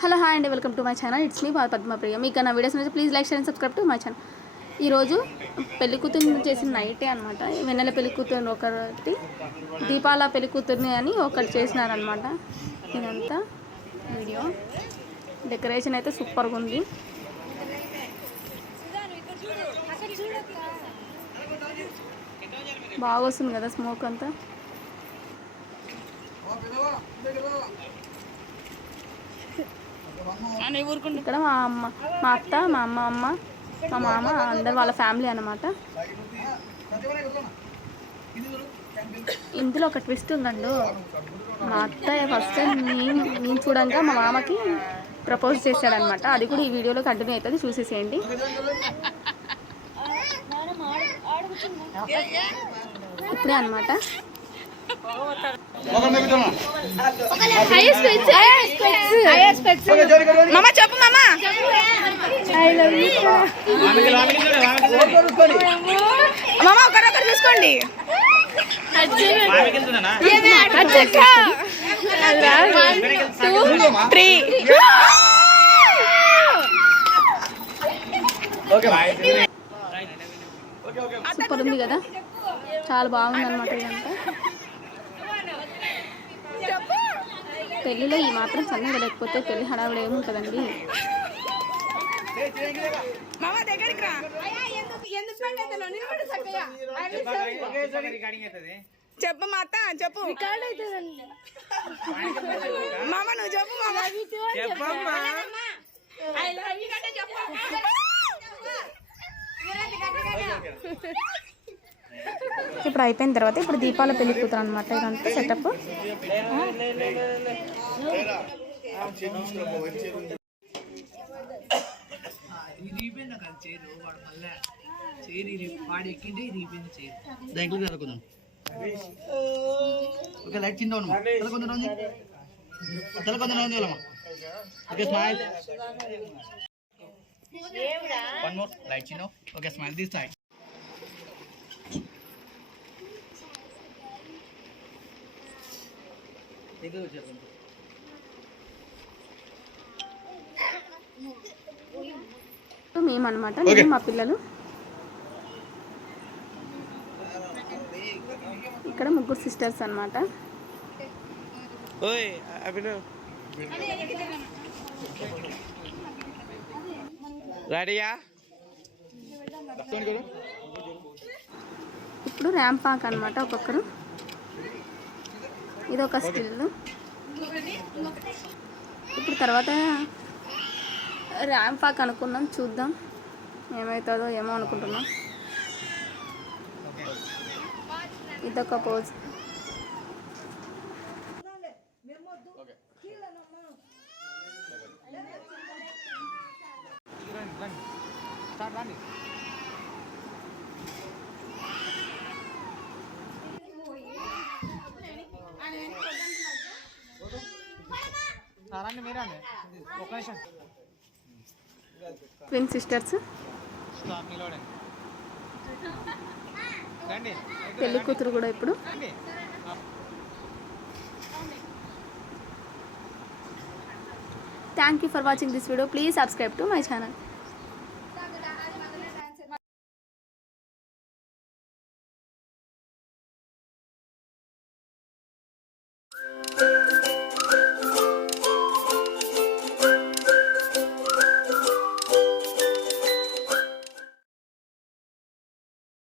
Hello hi అండి welcome to my channel. It's me Padmapriya మీకు నా వీడియోస్ నచ్చితే please like share and subscribe to my channel ఈరోజు పెళ్ళి కూతురు చేసిన నైటే అనమాట వెన్నెల పెళ్ళి కూతురు ఒకటి దీపాల పెళ్ళి కూతుర్ని అని ఒకటి చేసినారనమాట ఇదంతా వీడియో డెకరేషన్ అయితే సూపర్గా ఉంది. బాగా వస్తుంది కదా స్మోక్ అంతా. ఇక్కడ మా అమ్మ మా అత్త మా అమ్మ అమ్మ మా మామ అందరు వాళ్ళ ఫ్యామిలీ అనమాట ఇందులో ఒక ట్విస్ట్ ఉందండు. మా అత్త ఫస్ట్ టైం నేను నేను చూడంగా మా మామకి ప్రపోజ్ చేశాడనమాట అది కూడా ఈ వీడియోలో కంటిన్యూ అవుతుంది చూసేసేయండి. ఇప్పుడే అనమాట మామ చెప్పు మామ. మామ ఒకరొకరు చూసుకోండి. త్రీ సూపర్ ఉంది కదా. చాలా బాగుంది అనమాట ఇదంతా. పెళ్ళిలో ఈ మాత్రం సన్నగా లేకపోతే పెళ్ళి హడావిడి ఏముంటుందండి? మామ దగ్గరికి రా. ఎందుకు మాట్లాడుతున్నావు? నిలబడు చక్కగా. చెప్పు మా అత్త చెప్పు మామ నువ్వు చెప్పు మామ. I love you అంటే చెప్పు. ఇప్పుడు అయిపోయిన తర్వాత ఇప్పుడు దీపాల పెళ్ళి కూతురు అనమాట ఇదంతా సెటప్ ఓకే లైట్ చిన్న okay smile one more light చిన్న ఓకే స్మైల్ దిస్ సైడ్ మేము అనమాట నేను మా పిల్లలు. ఇక్కడ ముగ్గురు సిస్టర్స్ అనమాట ఓయ్ అభినవ్ రెడీయా? ఇప్పుడు ర్యాంప్ పాక్ అనమాట ఒక్కొక్కరు. ఇది ఒక స్టిల్. ఇప్పుడు తర్వాత ర్యాంప్ పాక్ అనుకున్నాం చూద్దాం ఏమవుతుందో ఏమో అనుకుంటున్నాం. ఇదొక పోజ్. రండి ట్విన్ సిస్టర్స్ పెళ్ళి కూతురు కూడా ఇప్పుడు? Thank you for watching this video please subscribe to my channel